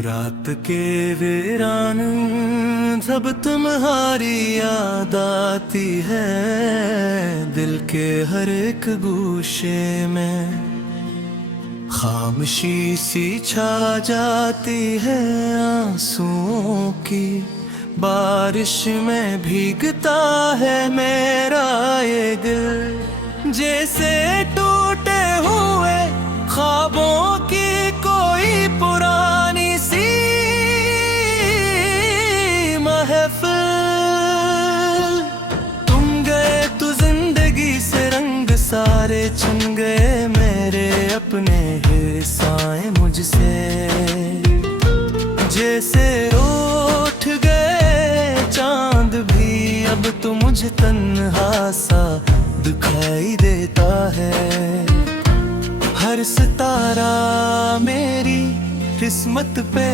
रात के वीरान जब तुम्हारी याद आती है, दिल के हर एक गोशे में खामोशी सी छा जाती है। आंसुओं की बारिश में भीगता है मेरा ये दिल, जैसे टूटे हुए ख्वाबों की कोई पुरानी सी महफिल। तुम गए तो जिंदगी से रंग सारे छिन गए, मेरे अपने हिस्से मुझसे जैसे उठ गए चांद भी, अब तो मुझे तन्हा सा दिखाई देता है। हर सितारा मेरी किस्मत पे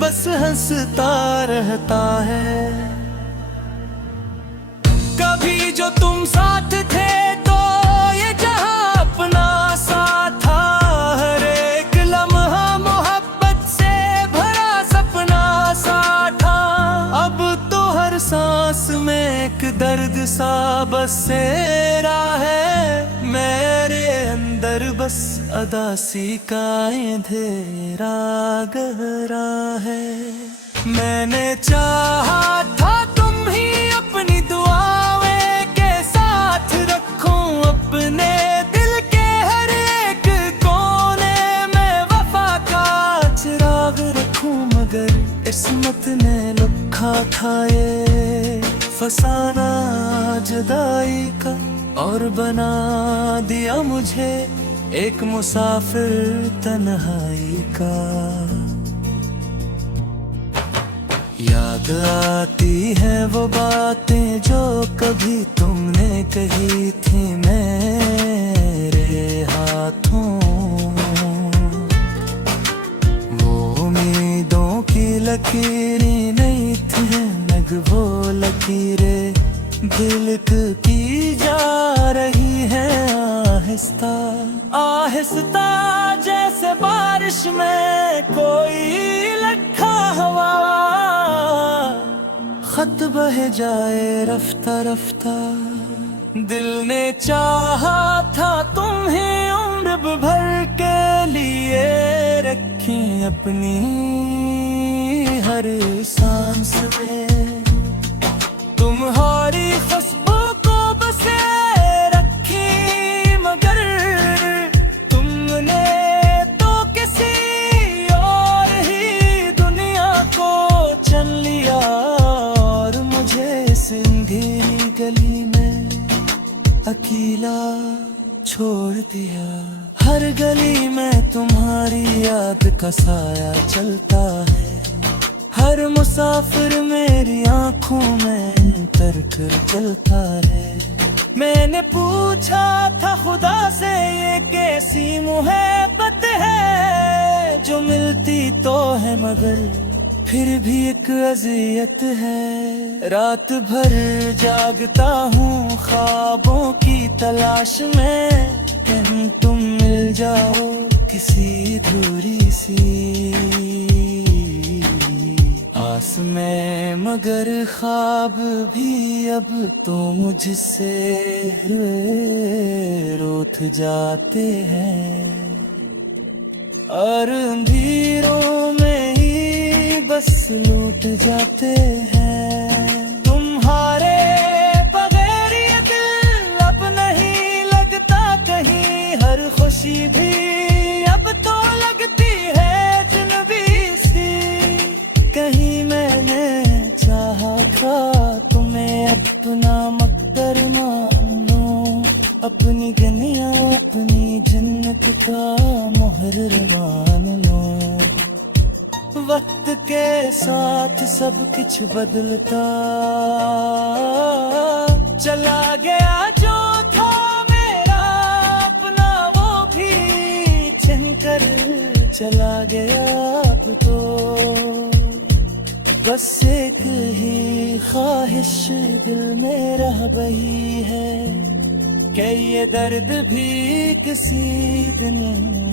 बस हंसता रहता है। कभी जो तुम साथ थे तो ये जहां अपना सा था, हर एक लम्हा मोहब्बत से भरा सपना सा था। अब तो हर सांस में एक दर्द सा बसेरा है, मेरे अंदर बस अदासी का अंधेरा गहरा है। मैंने चाहा था तुम ही अपनी दुआएं के साथ रखूं, अपने दिल के हर एक कोने में वफा का चिराग रखूं, मगर किस्मत ने लिखा था ये फसाना जुदाई का, और बना दिया मुझे एक मुसाफिर तन्हाई का। याद आती है वो बातें जो कभी तुमने कही थी मेरे हाथों, वो उम्मीदों की लकीरें नहीं थी नग, वो लकीरें दिल की जा रही है आहिस्ता आहिस्ता, जैसे बारिश में कोई लखा हवा, खत बह जाए रफ्ता रफ्ता। दिल ने चाहा था तुम्हें उम्र भर के लिए रखें अपनी हर सांस में, तुम्हारी खुशबू को बसे रखी, मगर तुमने तो किसी और ही दुनिया को चुन लिया, और मुझे इस अंधेरी गली में अकेला छोड़ दिया। हर गली में तुम्हारी याद का साया चलता है, हर मुसाफिर मेरी आंखों में तर कर चलता है। मैंने पूछा था खुदा से ये कैसी मुहब्बत है, जो मिलती तो है मगर फिर भी एक अज़ियत है। रात भर जागता हूँ ख्वाबों की तलाश में, कहीं तुम मिल जाओ किसी दूरी सी आस में, मगर ख्वाब भी अब तो मुझसे रूठ जाते हैं, और अंधेरों में ही बस लूट जाते हैं। तुम्हारे बगैर ये दिल अब नहीं लगता कहीं, हर खुशी भी अब तो लगती है जुनबी सी। कहीं मैंने चाहा था तुम्हें अपना मकदर मानो, अपनी गनिया अपनी जन्नत का मुहर्र मान लो। वक्त के साथ सब कुछ बदलता चला गया, जो था मेरा अपना वो भी छिन कर चला गया। अब तो बस एक ही ख्वाहिश दिल में रह गई है, कि ये दर्द भी किसी दिन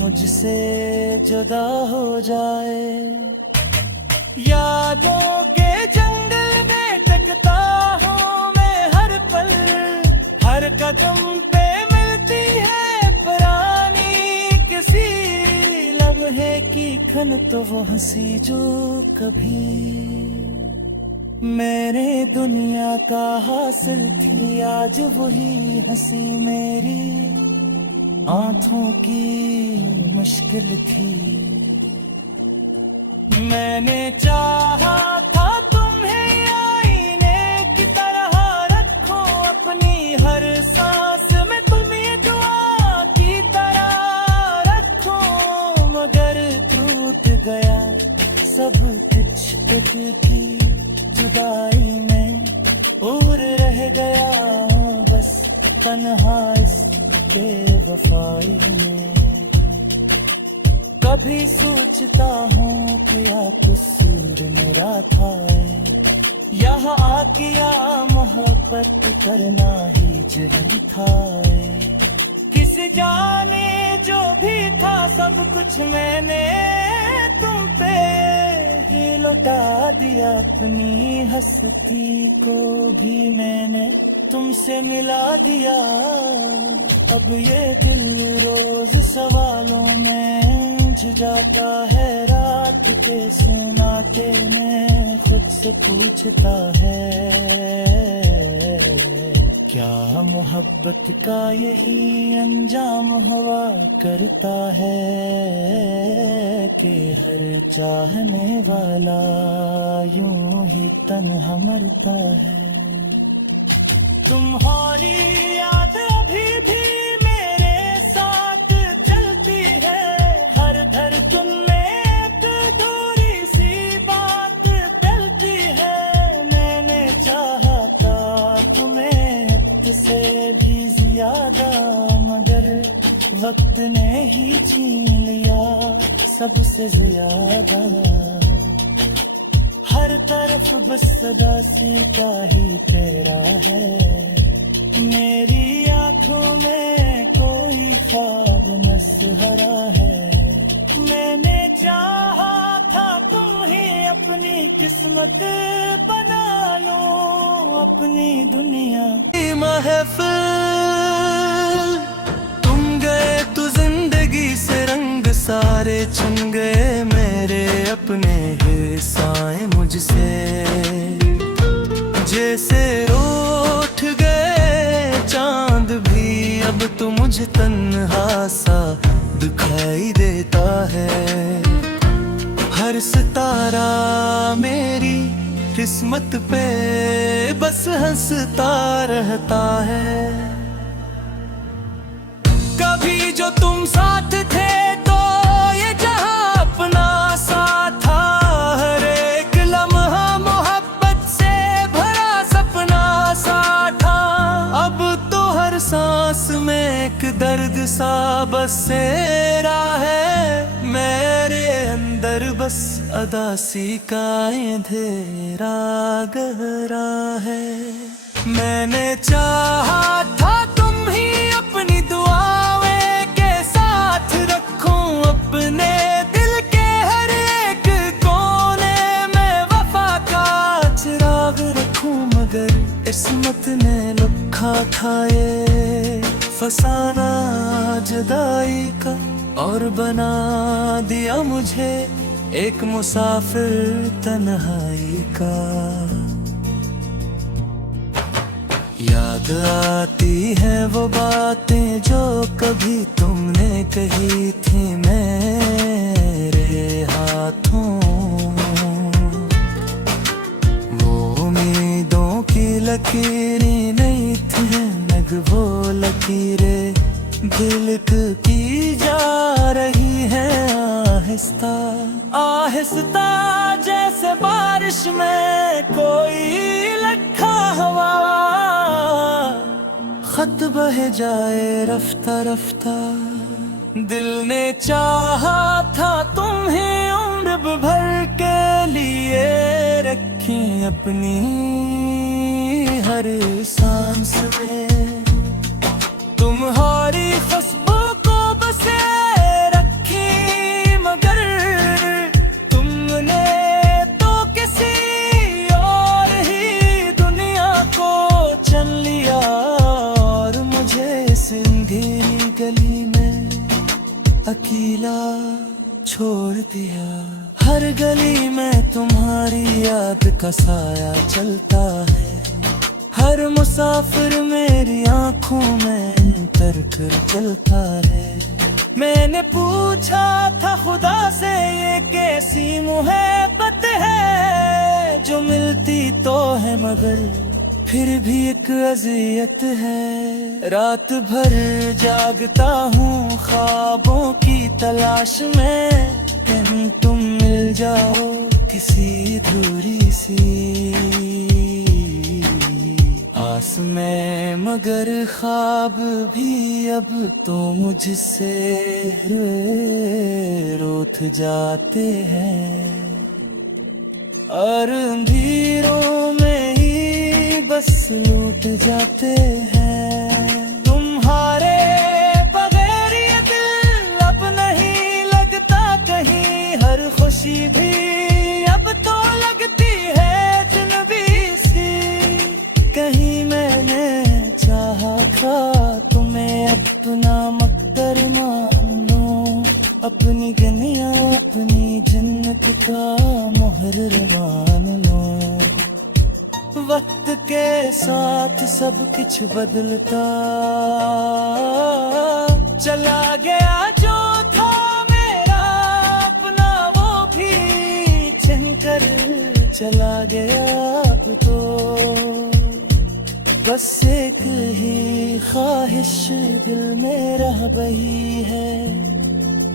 मुझसे जुदा हो जाए। यादों के जंगल में तकता हूँ मैं हर पल, हर कदम पे मिलती है पुरानी किसी लम्हे की खन, तो वो हंसी जो कभी मेरे दुनिया का हासिल थी, आज वही हंसी मेरी आंखों की मुश्किल थी। मैंने चाहा था तुम्हें आईने की तरह रखो अपनी हर सांस में, तुम ये दुआ की तरह रखो, मगर टूट गया सब कुछ की जुदाई में, और रह गया बस तन्हा इस बेवफाई में। कभी सोचता हूँ कि कसूर मेरा था, यहाँ आकिया मोहब्बत करना ही जुर्म था। किसी जाने जो भी था सब कुछ मैंने तुम पे ही लौटा दिया, अपनी हस्ती को भी मैंने तुमसे मिला दिया। अब ये दिल रोज सवालों में उलझ जाता है, रात के सुनाते में खुद से पूछता है, क्या मोहब्बत का यही अंजाम हुआ करता है कि हर चाहने वाला यूं ही तन्हा मरता है। तुम्हारी याद अभी भी मेरे साथ चलती है, हर धड़कन में एक अधूरी सी बात चलती है। मैंने चाहा था तुम्हें से भी ज्यादा, मगर वक्त ने ही छीन लिया सबसे ज्यादा। हर तरफ बस सदा सी का ही तेरा है, मेरी आंखों में कोई ख्वाब न सहरा है। मैंने चाहा था तुम ही अपनी किस्मत बना लो, अपनी दुनिया महफिल। तुम गए तो जिंदगी से रंग सारे छुन गए, मेरे अपने हिस्से मुझसे जैसे रूठ गए चांद भी, अब तो मुझे तन्हा सा दिखाई देता है। हर सितारा मेरी किस्मत पे बस हंसता रहता है। कभी जो तुम साथ थे तो ये जहां अपना सा था, हर एक लम्हा मोहब्बत से भरा सपना सा था। अब तो हर सांस में एक दर्द सा बसेरा है, मेरे अंदर बस अदासी का अंधेरा गहरा है। मैंने चाहा था तुम ही अपनी दुआएं के साथ रखूं, अपने दिल के हर एक कोने में वफा का चिराग रखूं, मगर किस्मत ने लुक्खा खाए फसाना जुदाई का, और बना दिया मुझे एक मुसाफिर तन्हाई का। याद आती है वो बातें जो कभी तुमने कही थी मेरे हाथों, वो उम्मीदों की लकीरें नहीं थी नग, वो लकीरें दिल की जा रही है आहिस्ता आहिस्ता, जैसे बारिश में कोई लखा हवा, खत बह जाए रफ्ता रफ्ता। दिल ने चाहा था तुम्हें उम्र भर के लिए रखें अपनी हर सांस में, तुम्हारी खुशबू को बसे रख अकेला छोड़ दिया। हर गली में तुम्हारी याद का साया चलता है। हर मुसाफिर मेरी आंखों में तर कर चलता है। मैंने पूछा था खुदा से ये कैसी मुहब्बत है, जो मिलती तो है मगर फिर भी एक अज़ियत है। रात भर जागता हूँ ख्वाबों की तलाश में, कहीं तुम मिल जाओ किसी दूरी सी आस में, मगर ख्वाब भी अब तो मुझसे रूठ जाते हैं। और अंधेरों में ही बस लूट जाते हैं। तुम्हारे बगैर ये दिल अब नहीं लगता कहीं, हर खुशी भी अब तो लगती है जुनबी सी। कहीं मैंने चाहा था तुम्हें अपना मकदर मान लो, अपनी गनिया अपनी जन्नत का मुहर्र मान लो। वक्त के साथ सब कुछ बदलता चला गया, जो था मेरा अपना वो भी छिन कर चला गया। अब तो बस एक ही ख्वाहिश दिल में रह गई है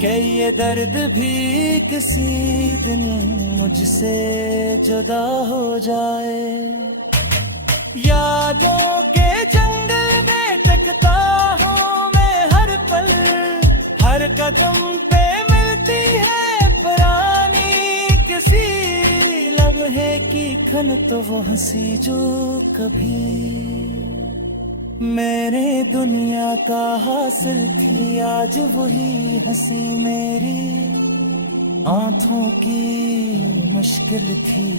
कि ये दर्द भी किसी दिन मुझसे जुदा हो जाए। यादों के जंगल में तकता हूँ मैं हर पल, हर कदम पे मिलती है पुरानी किसी लम्हे की खन, तो वो हंसी जो कभी मेरे दुनिया का हासिल थी, आज वही हंसी मेरी आंखों की मुश्किल थी।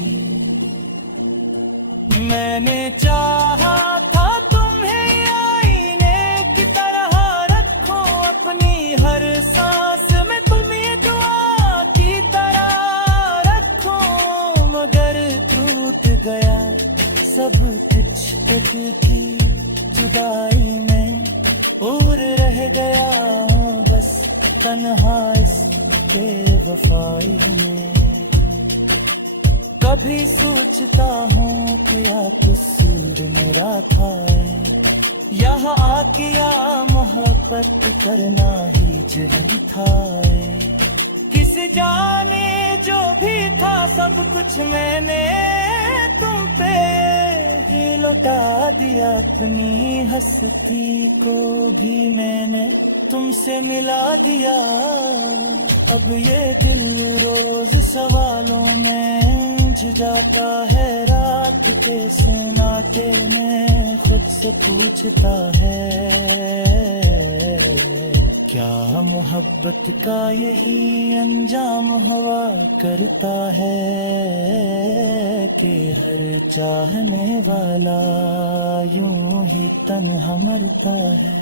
मैंने चाहा था तुम्हें आईने की तरह रखो अपनी हर सांस में, तुम ये दुआ की तरह रखो, मगर टूट गया सब कुछ की जुदाई में, और रह गया बस तन्हा इसके वफाई में। कभी सोचता हूँ क्या कसूर मेरा था, यहाँ आके या मोहब्बत करना ही जुर्म था। किस जाने जो भी था सब कुछ मैंने तुम पे ही लौटा दिया, अपनी हस्ती को भी मैंने तुमसे मिला दिया। अब ये दिल रोज सवालों में उलझ जाता है, रात के सन्नाटे में खुद से पूछता है, क्या मोहब्बत का यही अंजाम हुआ करता है कि हर चाहने वाला यूं ही तन्हा मरता है।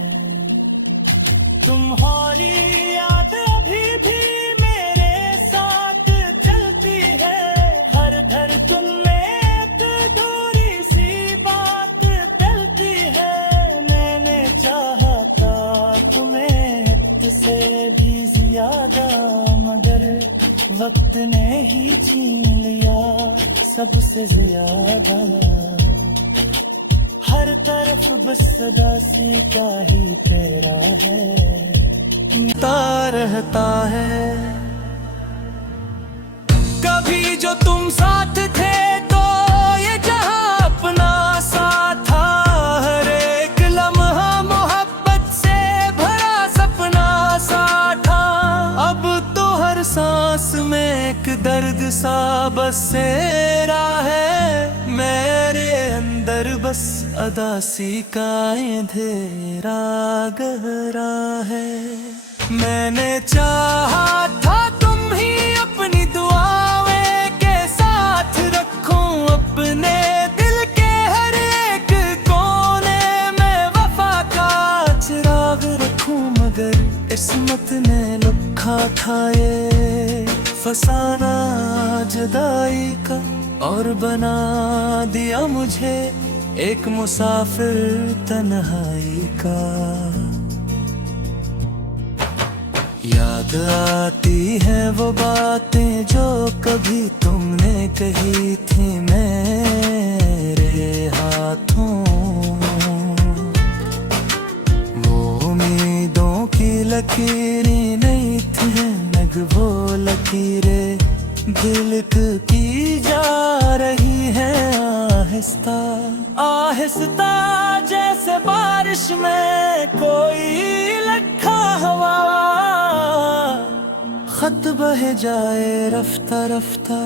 तुम्हारी याद अभी भी मेरे साथ चलती है, हर धड़कन में एक दूरी सी बात चलती है। मैंने चाहा था तुम्हें से भी ज्यादा, मगर वक्त ने ही छीन लिया सबसे ज्यादा। हर तरफ बस उदासी का ही तेरा है, रहता है। कभी जो तुम साथ थे तो ये जहां अपना साथ था, हर एक लम्हा मोहब्बत से भरा सपना सा था। अब तो हर सांस में एक दर्द सा बसेरा है, मेरे अंदर बस अदासी का अंधेरा गहरा है। मैंने चाहा था तुम ही अपनी दुआओं के साथ रखो, अपने दिल के हर एक कोने में वफा का चिराग रखूं, मगर किस्मत ने लुट लिखा था ये फसाना जुदाई का, और बना दिया मुझे एक मुसाफिर तन्हाई का। याद आती है वो बातें जो कभी तुमने कही थी मेरे हाथों, वो उम्मीदों की लकीरें नहीं थी नग, वो लकीरें दिल की जा रही है आहिस्ता आहिस्ता, जैसे बारिश में कोई लखा हवा, खत बह जाए रफ्ता रफ्ता।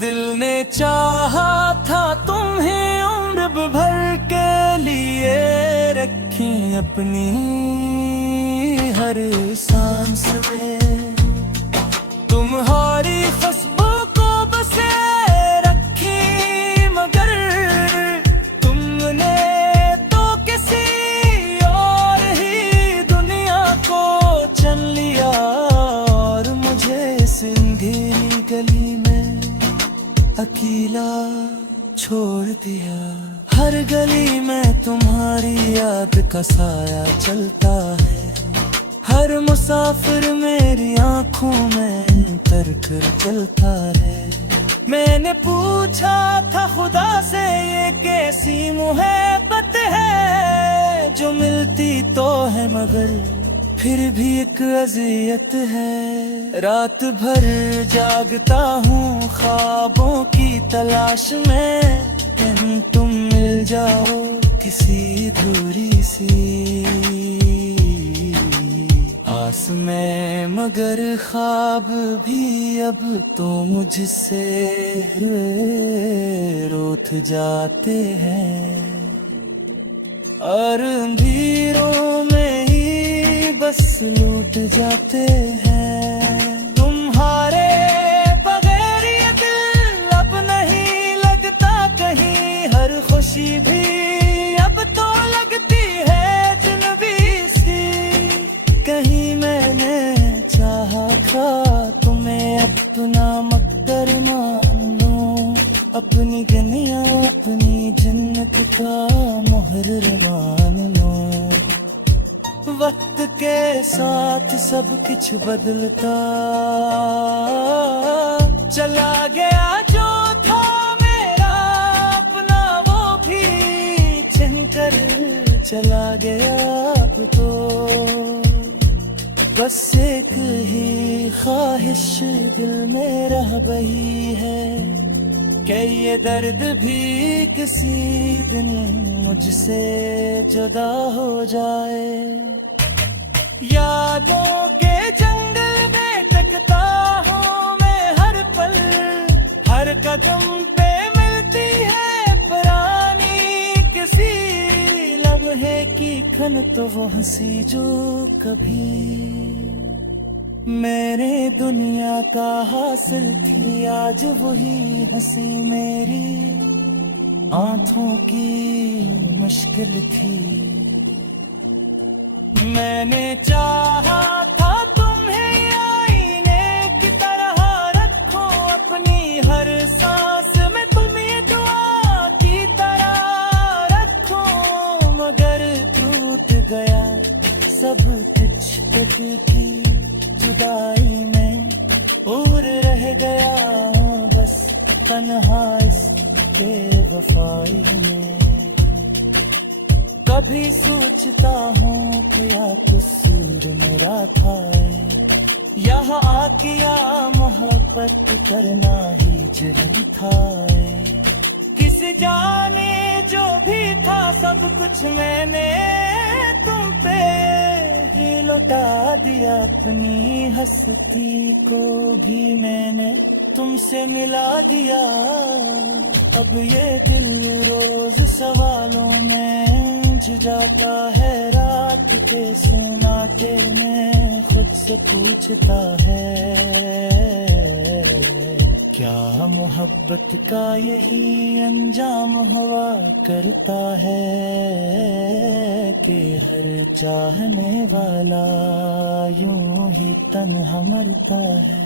दिल ने चाहा था तुम्हें उम्र भर के लिए रखें अपनी हर सांस में, तुम्हारी खुशबू को बसे रखी, मगर तुमने तो किसी और ही दुनिया को चुन लिया, और मुझे इस अंधेरी गली में अकेला छोड़ दिया। हर गली में तुम्हारी याद का साया चलता है, हर मुसाफिर मेरी आंखों में तर कर चलता है। मैंने पूछा था खुदा से ये कैसी मुहब्बत है, जो मिलती तो है मगर फिर भी एक अजियत है। रात भर जागता हूँ ख्वाबों की तलाश में, कहीं तुम मिल जाओ किसी दूरी सी आस में, मगर ख्वाब भी अब तो मुझसे रूठ जाते हैं, और अंधेरों में ही बस लूट जाते हैं। तुम्हारे बगैर ये दिल अब नहीं लगता कहीं, हर खुशी भी अब तो लगती है जुनबी सी। कहीं मैंने चाहा था तुम्हें अपना मकदर मान लो, अपनी गनिया अपनी जन्नत का मुहर्र मान लो। वक्त के साथ सब कुछ बदलता चला गया, जो था मेरा अपना वो भी छिन कर चला गया। अब तो बस एक ही ख्वाहिश दिल में रह गई है, कि ये दर्द भी किसी दिन मुझसे जुदा हो जाए। यादों के जंगल में तकता हूँ मैं हर पल, हर कदम पे मिलती है पुरानी किसी लम्हे की खन, तो वो हंसी जो कभी मेरे दुनिया का हासिल थी, आज वही हंसी मेरी आंखों की मुश्किल थी। मैंने चाहा था तुम्हें आईने की तरह रखो अपनी हर सांस में, तुम ये दुआ की तरह रखो, मगर टूट गया सब कुछ तक की जुदाई में, और रह गया बस तन्हा इस बेवफाई में। कभी सोचता हूँ कि क्या कसूर मेरा था, यहाँ आके या मोहब्बत करना ही जुर्म था। किसी जाने जो भी था सब कुछ मैंने तुम पे ही लौटा दिया, अपनी हस्ती को भी मैंने तुमसे मिला दिया। अब ये दिल रोज सवालों में उलझ जाता है, रात के सन्नाटे में खुद से पूछता है क्या मोहब्बत का यही अंजाम हुआ करता है कि हर चाहने वाला यूं ही तन्हा मरता है।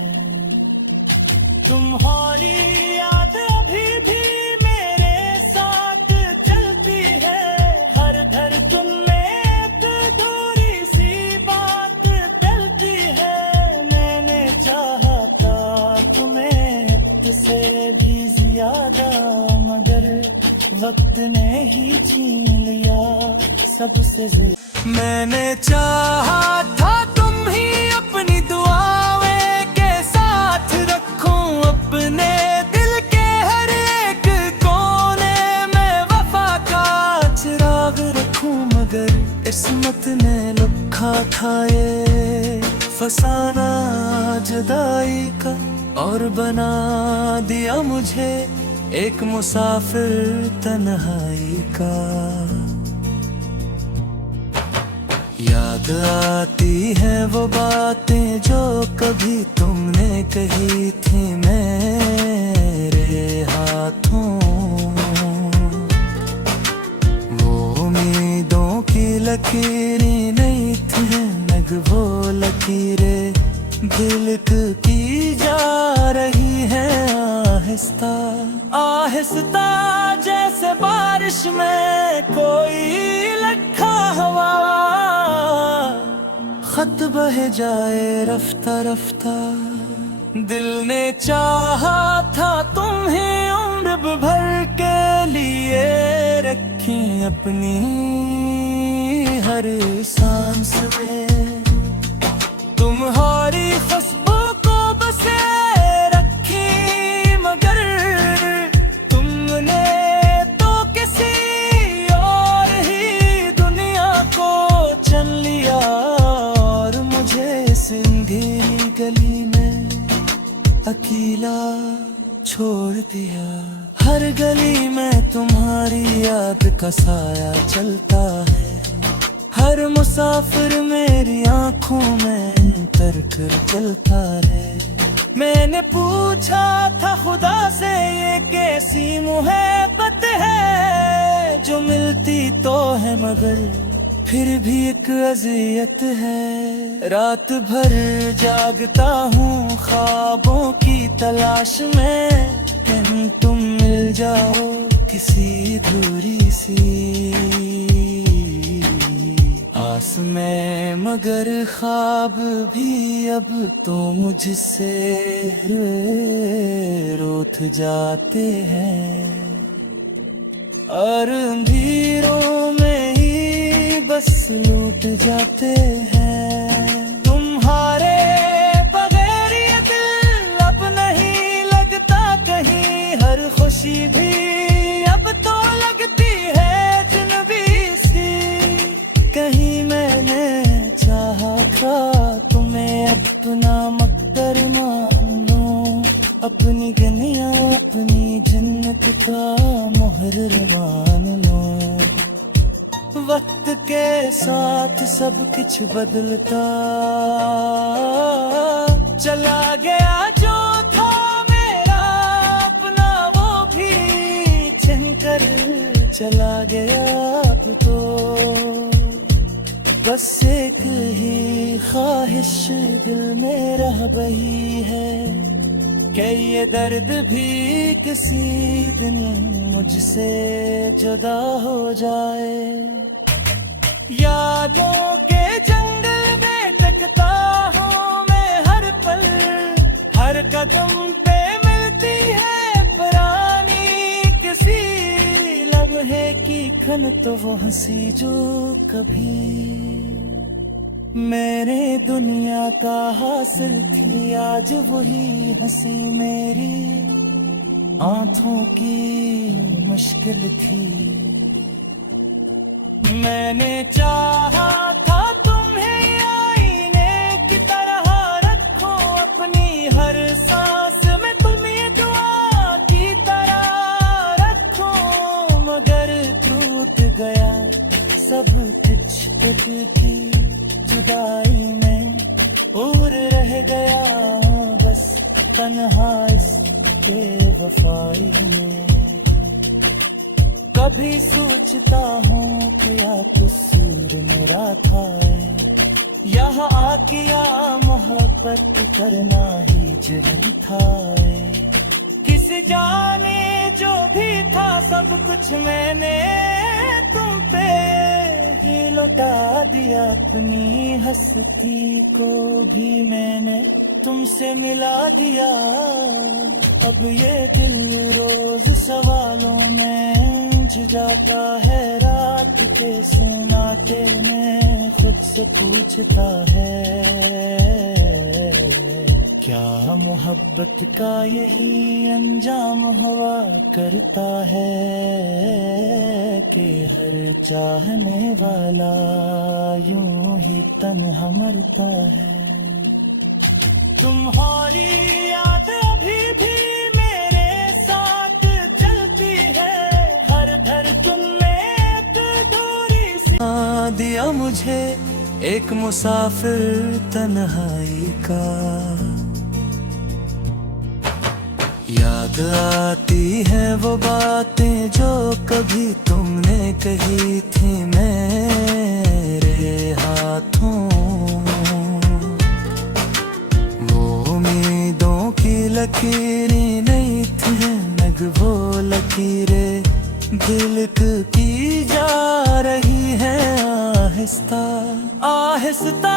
तुम्हारी याद अभी भी मेरे साथ चलती है, हर धड़कन में एक अधूरी सी बात टलती है। मैंने चाहा था तुम्हें से भी ज्यादा, मगर वक्त ने ही छीन लिया सबसे ज्यादा। मैंने चाहा था तुम ही अपनी दुआएं के साथ रखूं, अपने दिल के हर एक कोने में वफा का चिराग रखूं, मगर किस्मत ने लुक्खा खाए फसाना जुदाई का, और बना दिया मुझे एक मुसाफिर तन्हाई का। याद आती है वो बातें जो कभी तुमने कही थी मेरे हाथों, वो उम्मीदों की लकीरें नहीं थी नग, वो लकीरें दिलक की जा रही है आहिस्ता आहिस्ता, जैसे बारिश में कोई लट्ठा हवा, खत बह जाए रफ्ता रफ्ता। दिल ने चाहा था तुम्हें उम्र भर के लिए रखें अपनी हर सांस में, तुम्हारी खुशबू को बसे रखी, मगर तुमने तो किसी और ही दुनिया को चुन लिया, और मुझे इस अंधेरी गली में अकेला छोड़ दिया। हर गली में तुम्हारी याद का साया चलता है, हर मुसाफिर मेरी आंखों में तर कर चलता रहे। मैंने पूछा था खुदा से ये कैसी मुहब्बत है, जो मिलती तो है मगर फिर भी एक अज़ियत है। रात भर जागता हूँ ख्वाबों की तलाश में, कहीं तुम मिल जाओ किसी दूरी सी आस में, मगर ख्वाब भी अब तो मुझसे रूठ जाते हैं, और अंधेरों में ही बस लूट जाते हैं। तुम्हारे बगैर ये दिल अब नहीं लगता कहीं, हर खुशी भी अब तो लगती है जुनबी सी। कहीं मैंने चाहा था तुम्हें अपना मकदर मानो, अपनी गनिया अपनी जन्नत का मुहर्र मान लो। वक्त के साथ सब कुछ बदलता चला गया, जो था मेरा अपना वो भी छिन कर चला गया। अब तो बस एक ही ख्वाहिश दिल में रह गई है, कि ये दर्द भी किसी दिन मुझसे जुदा हो जाए। यादों के जंगल में तकता हूँ मैं हर पल, हर कदम पे मिलती है पुरानी किसी लम्हे की खन, तो वो हंसी जो कभी मेरे दुनिया का हासिल थी, आज वही हंसी मेरी आंखों की मुश्किल थी। मैंने चाहा था तुम्हें आईने की तरह रखो, अपनी हर सांस में तुम ये दुआ की तरह रखो, मगर टूट गया सब कुछ टूट की जुदाई में, और रह गया बस तन्हा इस बेवफाई में। कभी सोचता हूँ कि क्या कसूर मेरा था, यहाँ आके या मोहब्बत करना ही जुर्म था। किसी जाने जो भी था सब कुछ मैंने तुम पे ही लौटा दिया, अपनी हस्ती को भी मैंने तुमसे मिला दिया। अब ये दिल रोज सवालों में उलझ जाता है, रात के सन्नाटे में खुद से पूछता है, क्या मोहब्बत का यही अंजाम हुआ करता है कि हर चाहने वाला यूं ही तन्हा मरता है। तुम्हारी याद अभी भी मेरे साथ चलती है, हर धड़कन में एक दूरी सी दिया मुझे एक मुसाफिर तन्हाई का। याद आती है वो बातें जो कभी तुमने कही थी मेरे हाथों, लकीरें नहीं थी नग वो लकीरें दिल की जा रही है आहिस्ता आहिस्ता,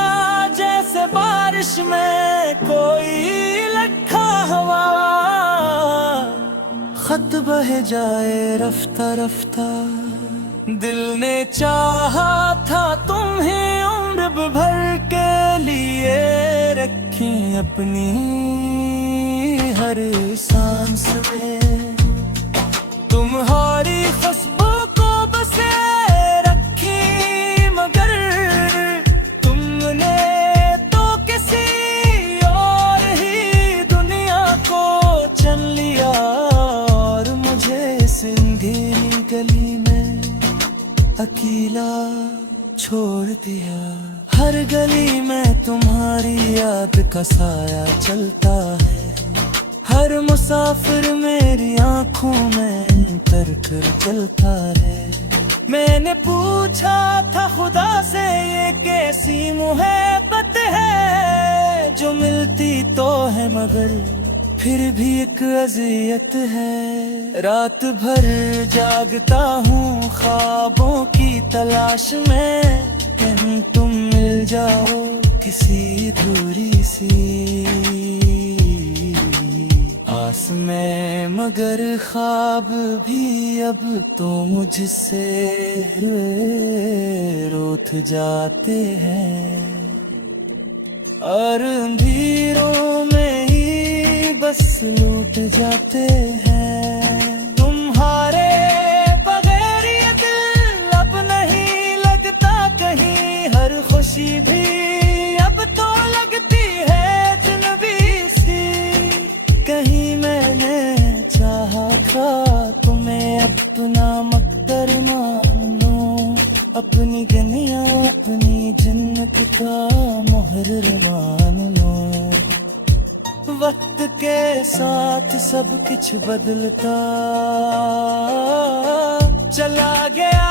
जैसे बारिश में कोई लखा हवा, खत बह जाए रफ्ता रफ्ता। दिल ने चाहा था तुम्हें उम्र भर के लिए रखें अपनी हर सांस में, तुम्हारी खुशबू को बसे रखी, मगर तुमने तो किसी और ही दुनिया को चुन लिया, और मुझे इस अंधेरी गली में अकेला छोड़ दिया। हर गली में तुम्हारी याद का साया चलता है, हर मुसाफिर मेरी आंखों में तर कर चलता है। मैंने पूछा था खुदा से ये कैसी मुहब्बत है, जो मिलती तो है मगर फिर भी एक अज़ियत है। रात भर जागता हूँ ख्वाबों की तलाश में, कहीं तुम मिल जाओ किसी दूरी सी आस में, मगर ख्वाब भी अब तो मुझसे रूठ जाते हैं, और अंधेरों में ही बस लूट जाते हैं। तुम्हारे बगैर ये दिल अब नहीं लगता कहीं, हर खुशी भी अब तो लगती है जुनबी सी। कहीं मैंने चाहा था तुम्हें अपना मकदर मानो, अपनी गनिया अपनी जन्नत का मुहर्र मान लो। वक्त के साथ सब कुछ बदलता चला गया,